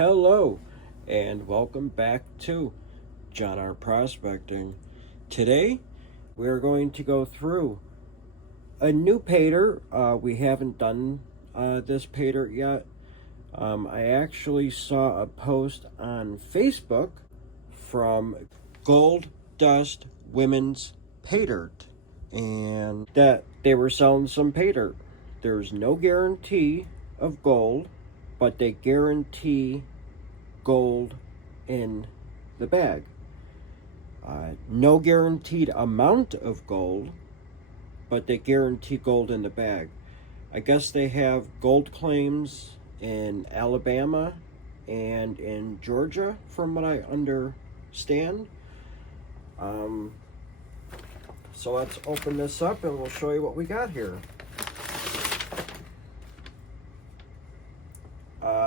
Hello, and welcome back to John R. Prospecting. Today, we are going to go through a new Paydirt. We haven't done this Paydirt yet. I actually saw a post on Facebook from Gold Dust Women's Paydirt, and that they were selling some Paydirt. There's no guarantee of gold, but they guarantee gold in the bag. No guaranteed amount of gold, but they guarantee gold in the bag. I guess they have gold claims in Alabama and in Georgia, from what I understand. So let's open this up and we'll show you what we got here.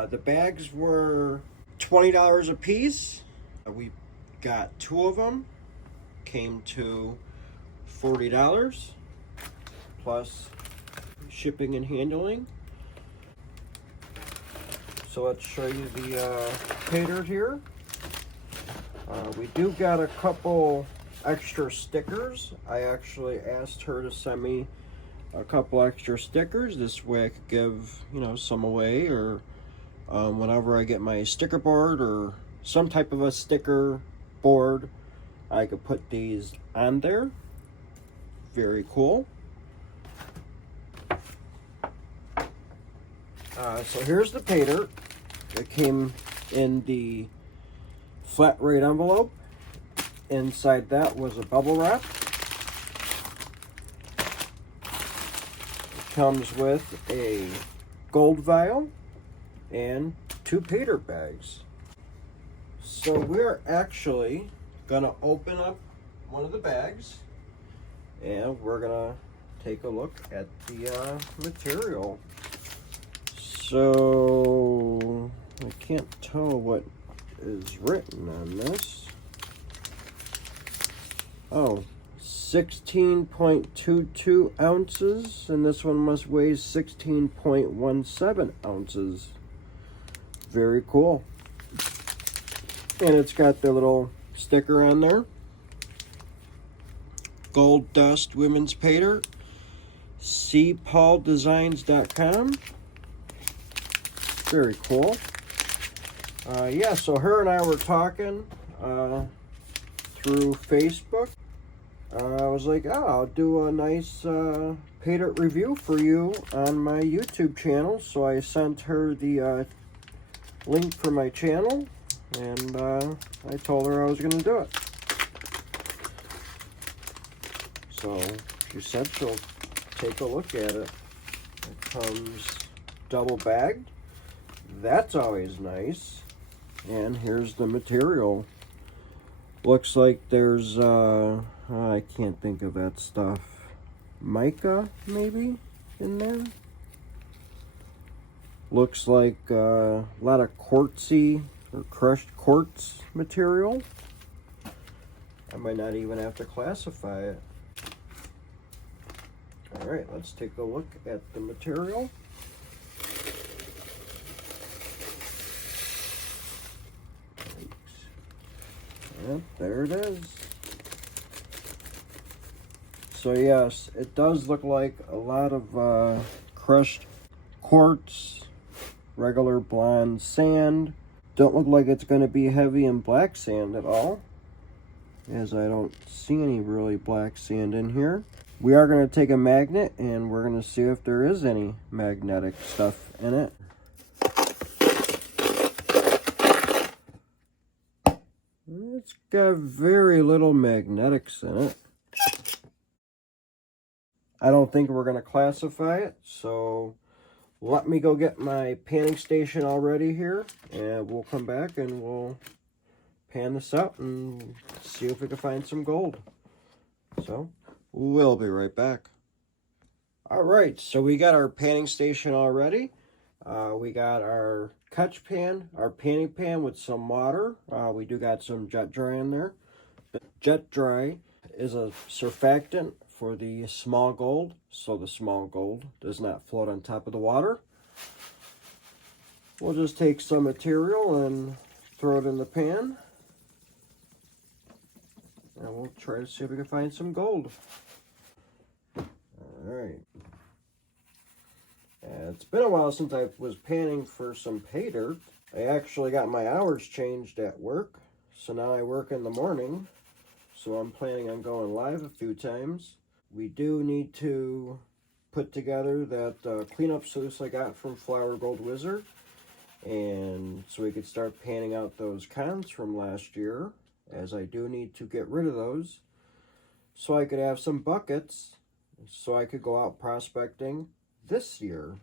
The bags were $20 a piece. We got two of them. Came to $40 plus shipping and handling. So let's show you the Paydirt here. We do got a couple extra stickers. I actually asked her to send me a couple extra stickers. This way I could give, some away, or whenever I get my sticker board or some type of a sticker board, I could put these on there. Very cool. So here's the Paydirt. It came in the flat rate envelope. Inside that was a bubble wrap. It comes with a gold vial and two Paydirt bags. So we're actually gonna open up one of the bags and we're gonna take a look at the material. So I can't tell what is written on this. Oh, 16.22 ounces, and this one must weigh 16.17 ounces. Very cool. And it's got the little sticker on there. Gold Dust Women's Paydirt. cpauldesigns.com. Very cool. Yeah, so her and I were talking through Facebook. I was like, I'll do a nice Paydirt review for you on my YouTube channel. So I sent her the link for my channel, and I told her I was going to do it. So she said she'll take a look at it. It comes double bagged. That's always nice. And here's the material. Looks like there's I can't think of that stuff. Mica, maybe, in there. Looks like a lot of quartzy or crushed quartz material. I might not even have to classify it. Alright, let's take a look at the material. Yep, there it is. So yes, it does look like a lot of crushed quartz, regular blonde sand. Don't look like it's going to be heavy in black sand at all, as I don't see any really black sand in here. We are going to take a magnet and we're going to see if there is any magnetic stuff in it. It's got very little magnetics in it. I don't think we're going to classify it, so let me go get my panning station all ready here, and we'll come back and we'll pan this out and see if we can find some gold. So we'll be right back. All right, so we got our panning station all ready. We got our catch pan, our panning pan with some water. We do got some jet dry in there. Jet dry is a surfactant for the small gold, so the small gold does not float on top of the water. We'll just take some material and throw it in the pan. And we'll try to see if we can find some gold. Alright. It's been a while since I was panning for some pay dirt. I actually got my hours changed at work. So now I work in the morning. So I'm planning on going live a few times. We do need to put together that cleanup sluice I got from Flower Gold Wizard. And so we could start panning out those cons from last year, as I do need to get rid of those. So I could have some buckets, so I could go out prospecting this year.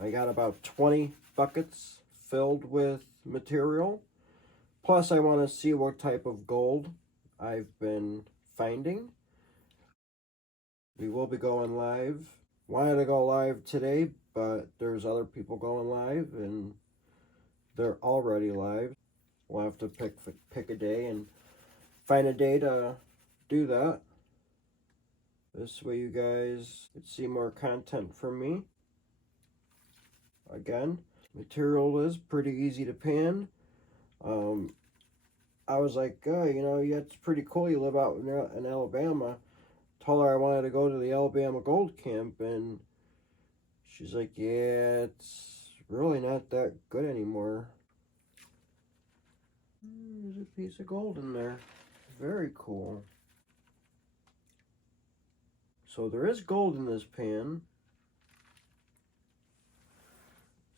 I got about 20 buckets filled with material. Plus I want to see what type of gold I've been finding. We will be going live. Wanted to go live today, but there's other people going live and they're already live. We'll have to pick a day and find a day to do that. This way you guys can see more content from me. Again, material is pretty easy to pan. I was like, you know, yeah, it's pretty cool you live out in Alabama. Told her I wanted to go to the Alabama Gold Camp, and she's like, yeah, it's really not that good anymore. There's a piece of gold in there. Very cool. So there is gold in this pan.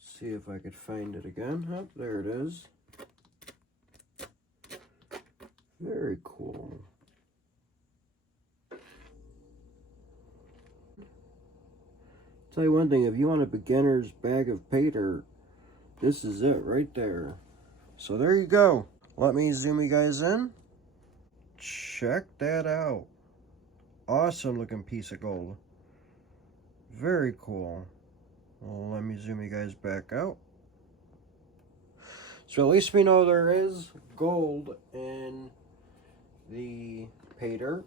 See if I could find it again. Oh, there it is. Very cool. Tell you one thing, if you want a beginner's bag of pay dirt, this is it right there. So there you go. Let me zoom you guys in. Check that out. Awesome looking piece of gold. Very cool. Well, let me zoom you guys back out. So at least we know there is gold in the pay dirt.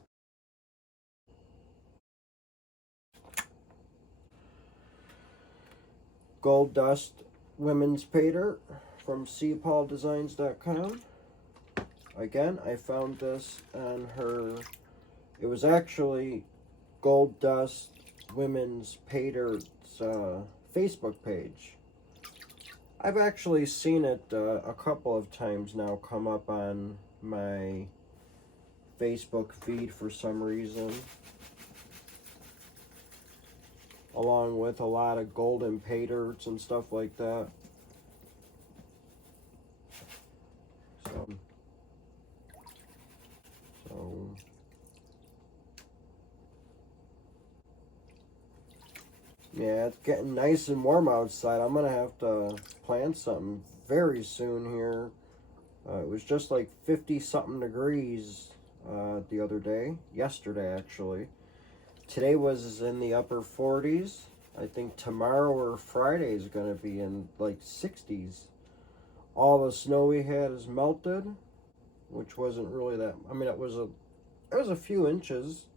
Gold Dust Women's Pay Dirt from cpauldesigns.com. Again, I found this on her, it was actually Gold Dust Women's Pay Dirt's Facebook page. I've actually seen it a couple of times now come up on my Facebook feed for some reason, along with a lot of golden pay dirts and stuff like that. So yeah, it's getting nice and warm outside. I'm gonna have to plant something very soon here. It was just like 50 something degrees the other day, yesterday actually. Today was in the upper 40s. I think tomorrow or Friday is going to be in like 60s. All the snow we had is melted, which wasn't really that. I mean, it was a few inches.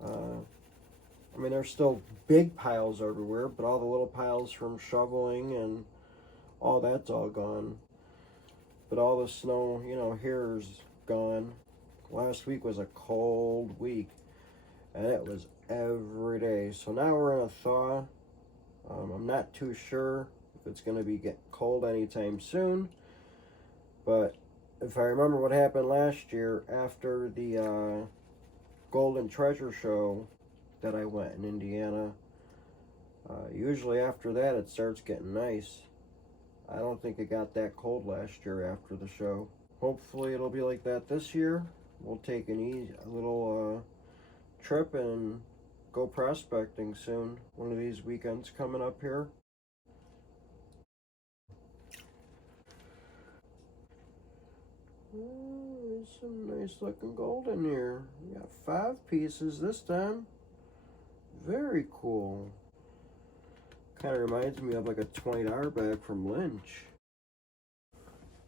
I mean, there's still big piles everywhere, but all the little piles from shoveling and all that's all gone. But all the snow, you know, here is gone. Last week was a cold week, and it was every day. So now we're in a thaw. I'm not too sure if it's going to be get cold anytime soon, but if I remember what happened last year after the Golden Treasure Show that I went in Indiana, usually after that it starts getting nice. I don't think it got that cold last year after the show. Hopefully it'll be like that this year. We'll take a little trip and go prospecting soon. One of these weekends coming up here. Oh, there's some nice looking gold in here. We got 5 pieces this time. Very cool. Kind of reminds me of like a $20 bag from Lynch.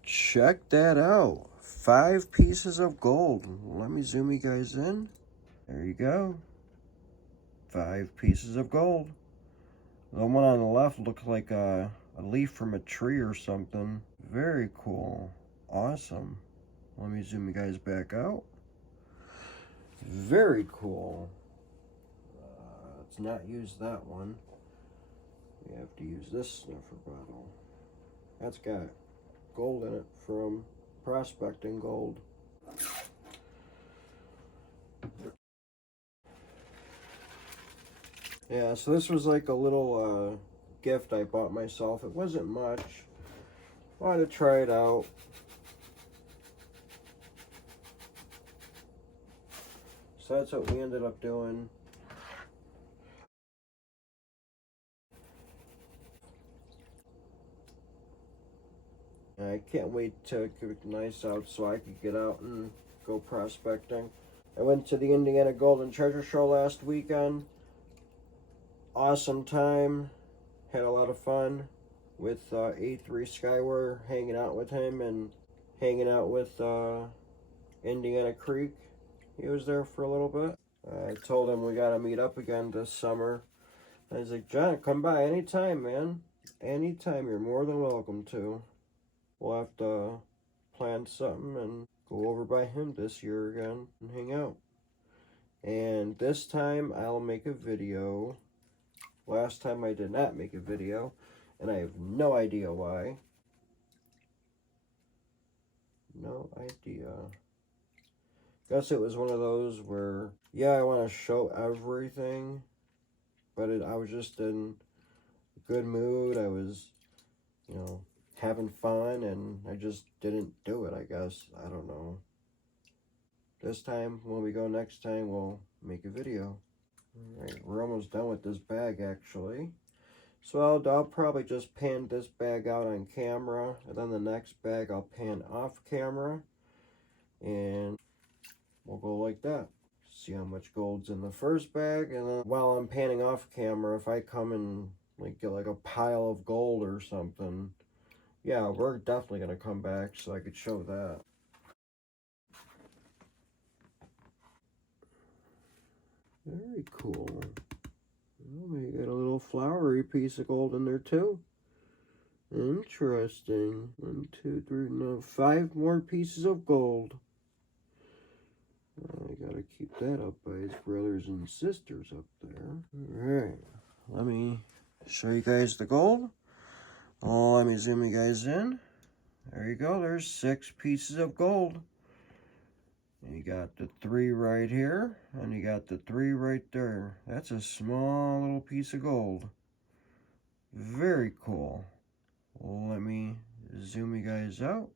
Check that out. 5 pieces of gold. Let me zoom you guys in. There you go. 5 pieces of gold. The one on the left looks like a leaf from a tree or something. Very cool. Awesome. Let me zoom you guys back out. Very cool. Let's not use that one. We have to use this sniffer bottle. That's got gold in it from prospecting gold. Yeah, so this was like a little gift I bought myself. It wasn't much. Wanted to try it out. So that's what we ended up doing. I can't wait to get nice out so I could get out and go prospecting. I went to the Indiana Gold and Treasure Show last weekend. Awesome time. Had a lot of fun with A3 Skyward, hanging out with him and hanging out with Indiana Creek. He was there for a little bit. I told him we gotta meet up again this summer. I was like, John, come by anytime, man. Anytime, you're more than welcome to. We'll have to plan something and go over by him this year again and hang out. And this time I'll make a video. Last time I did not make a video, and I have no idea why. No idea. Guess it was one of those where, yeah, I want to show everything, but I was just in a good mood. I was, you know, having fun, and I just didn't do it, I guess. I don't know. This time, when we go next time, we'll make a video. Alright, we're almost done with this bag, actually. So I'll probably just pan this bag out on camera, and then the next bag I'll pan off camera, and we'll go like that. See how much gold's in the first bag, and then while I'm panning off camera, if I come and like get like a pile of gold or something, yeah, we're definitely gonna come back so I could show that. Very cool. Oh, we got a little flowery piece of gold in there too. Interesting. 1, 2, 3, no, 5 more pieces of gold. I gotta keep that up by his brothers and sisters up there. Alright, let me show you guys the gold. Oh, let me zoom you guys in. There you go, there's 6 pieces of gold. And you got the 3 right here, and you got the 3 right there. That's a small little piece of gold. Very cool. Well, let me zoom you guys out.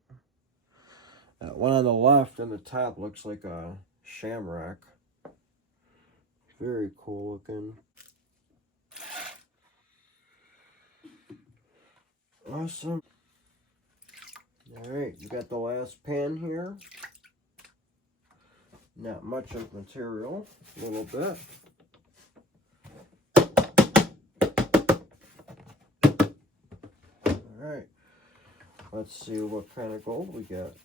That one on the left and the top looks like a shamrock. Very cool looking. Awesome. Alright, you got the last pan here. Not much of material, a little bit. Alright, let's see what kind of gold we get.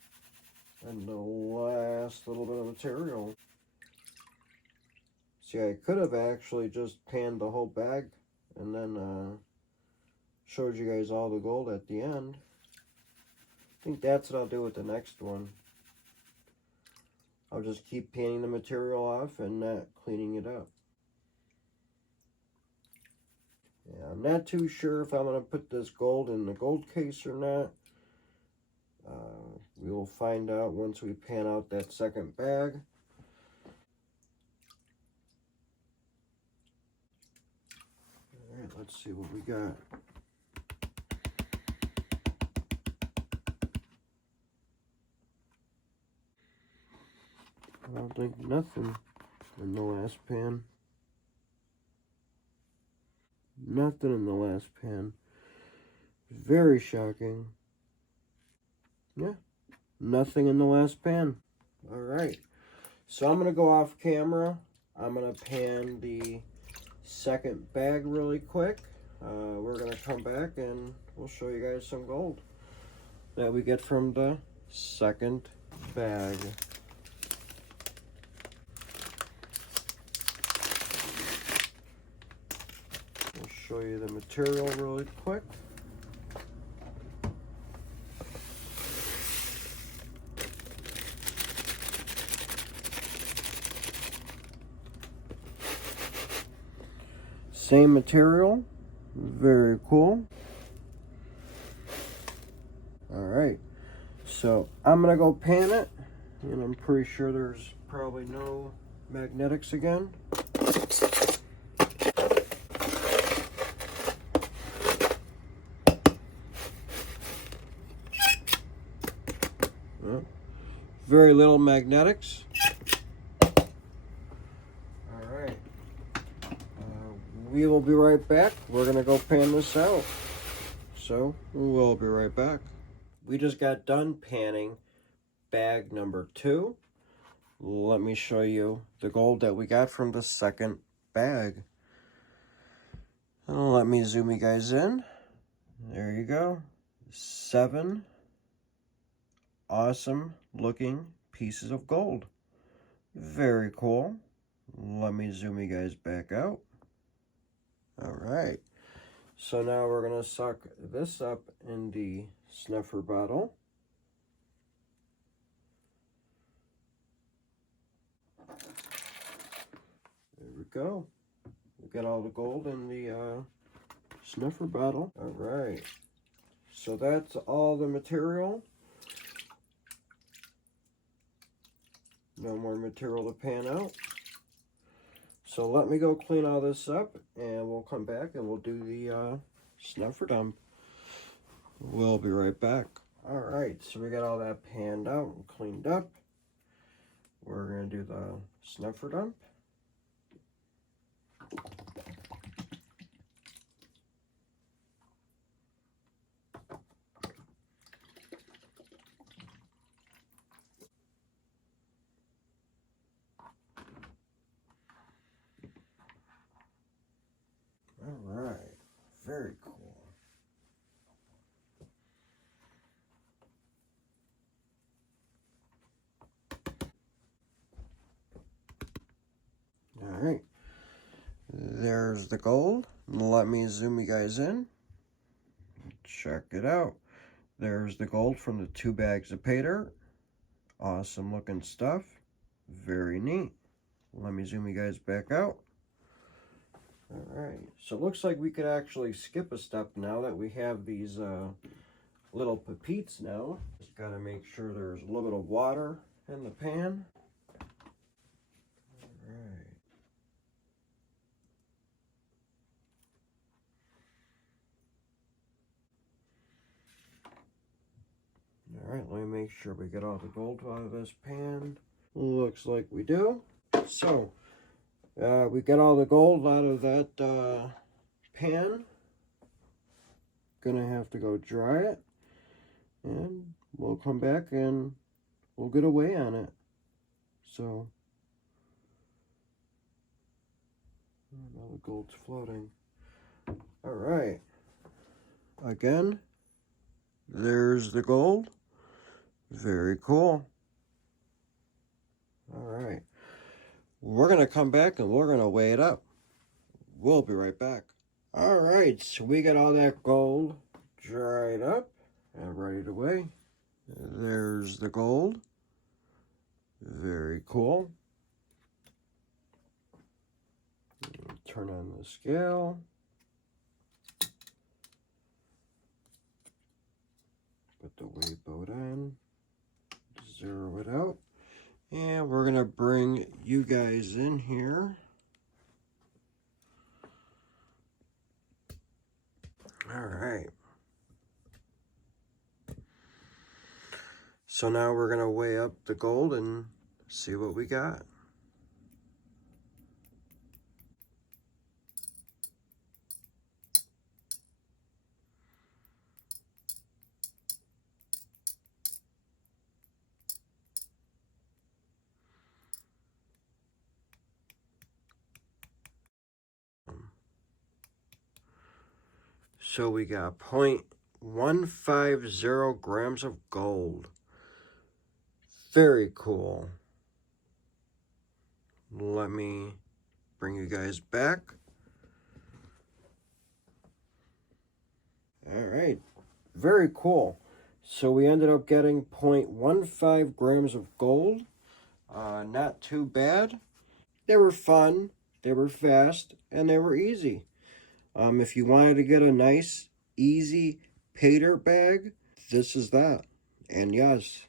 And the last little bit of material. See, I could have actually just panned the whole bag and then showed you guys all the gold at the end. I think that's what I'll do with the next one. I'll just keep panning the material off and not cleaning it up. Yeah, I'm not too sure if I'm going to put this gold in the gold case or not. We will find out once we pan out that second bag. Alright, let's see what we got. I don't think nothing in the last pan. Nothing in the last pan. Very shocking. Yeah, nothing in the last pan. Alright, so I'm going to go off camera. I'm going to pan the second bag really quick. We're going to come back and we'll show you guys some gold that we get from the second bag. We'll show you the material really quick. Same material, very cool. Alright, so I'm gonna go pan it, and I'm pretty sure there's probably no magnetics again. Very little magnetics. Alright, we will be right back. We're gonna go pan this out, so we'll be right back. We just got done panning bag number 2. Let me show you the gold that we got from the second bag. Let me zoom you guys in. There you go. 7 awesome looking pieces of gold. Very cool. Let me zoom you guys back out. Alright. So now we're going to suck this up in the snuffer bottle. There we go. We got all the gold in the snuffer bottle. Alright. So that's all the material. No more material to pan out. So let me go clean all this up, and we'll come back and we'll do the snuffer dump. We'll be right back. Alright, so we got all that panned out and cleaned up. We're going to do the snuffer dump. Alright, very cool. Alright, there's the gold. Let me zoom you guys in. Check it out. There's the gold from the 2 bags of Paydirt. Awesome looking stuff. Very neat. Let me zoom you guys back out. Alright, so it looks like we could actually skip a step now that we have these little pepites now. Just gotta make sure there's a little bit of water in the pan. Alright. Alright, let me make sure we get all the gold out of this pan. Looks like we do. So, we got all the gold out of that pan. Gonna have to go dry it, and we'll come back and we'll get away on it. So, now the gold's floating. Alright, again, there's the gold. Very cool. Alright, we're going to come back and we're going to weigh it up. We'll be right back. Alright, so we got all that gold dried up and ready to weigh. There's the gold. Very cool. Turn on the scale. Put the weigh boat on. Zero it out. And we're going to bring you guys in here. All right. So now we're going to weigh up the gold and see what we got. So we got 0.150 grams of gold. Very cool. Let me bring you guys back. All right, very cool. So we ended up getting 0.15 grams of gold. Not too bad. They were fun, they were fast, and they were easy. If you wanted to get a nice, easy Paydirt bag, this is that. And yes,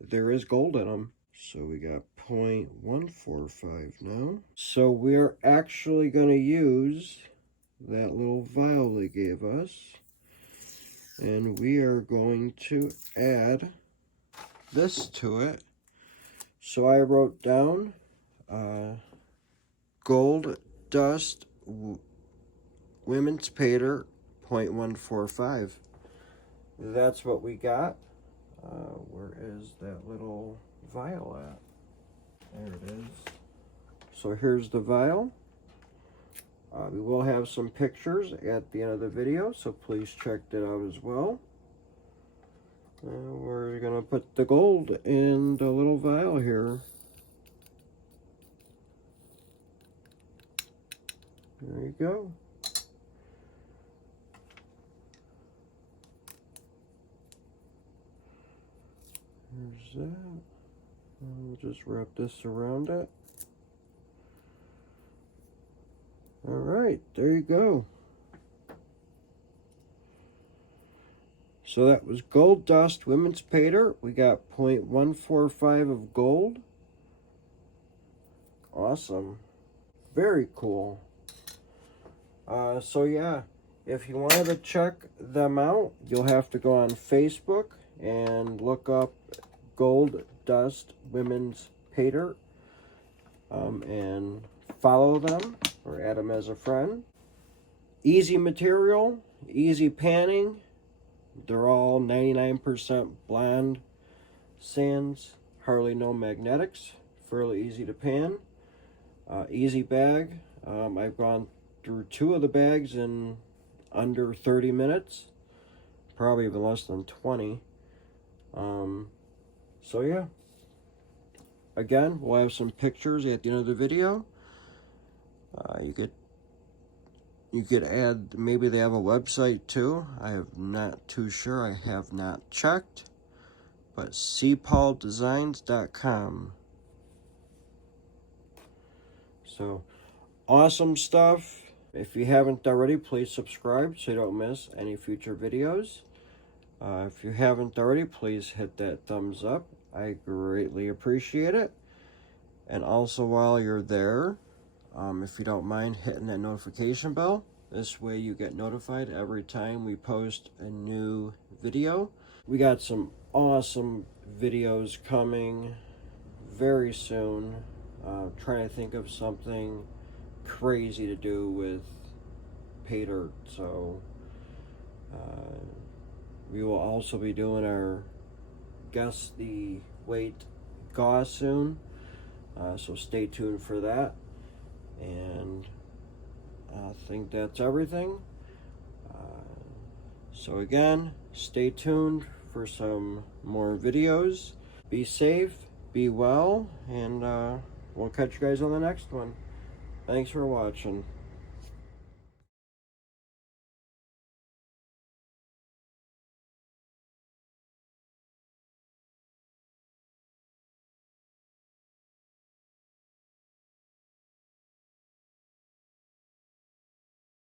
there is gold in them. So we got 0.145 now. So we're actually going to use that little vial they gave us. And we are going to add this to it. So I wrote down Gold Dust Women's Paydirt 0.145. That's what we got. Where is that little vial at? There it is. So here's the vial. We will have some pictures at the end of the video, so please check that out as well. We're going to put the gold in the little vial here. There you go. There's that. We'll just wrap this around it. All right, there you go. So that was Gold Dust Women's Paydirt. We got 0.145 of gold. Awesome. Very cool. So yeah, if you wanted to check them out, you'll have to go on Facebook and look up Gold Dust Women's Paydirt and follow them or add them as a friend. Easy material, easy panning. They're all 99% blonde sands, hardly no magnetics, fairly easy to pan. Easy bag. I've gone through 2 of the bags in under 30 minutes, probably even less than 20. So yeah, again, we'll have some pictures at the end of the video. You could add, maybe they have a website too. I am not too sure. I have not checked. But cpauldesigns.com. So, awesome stuff. If you haven't already, please subscribe so you don't miss any future videos. If you haven't already, please hit that thumbs up. I greatly appreciate it. And also while you're there, if you don't mind hitting that notification bell, this way you get notified every time we post a new video. We got some awesome videos coming very soon. Trying to think of something crazy to do with Paydirt. So we will also be doing our Guess the Weight gauze soon. So stay tuned for that. And I think that's everything. So again, stay tuned for some more videos. Be safe, be well, and we'll catch you guys on the next one. Thanks for watching.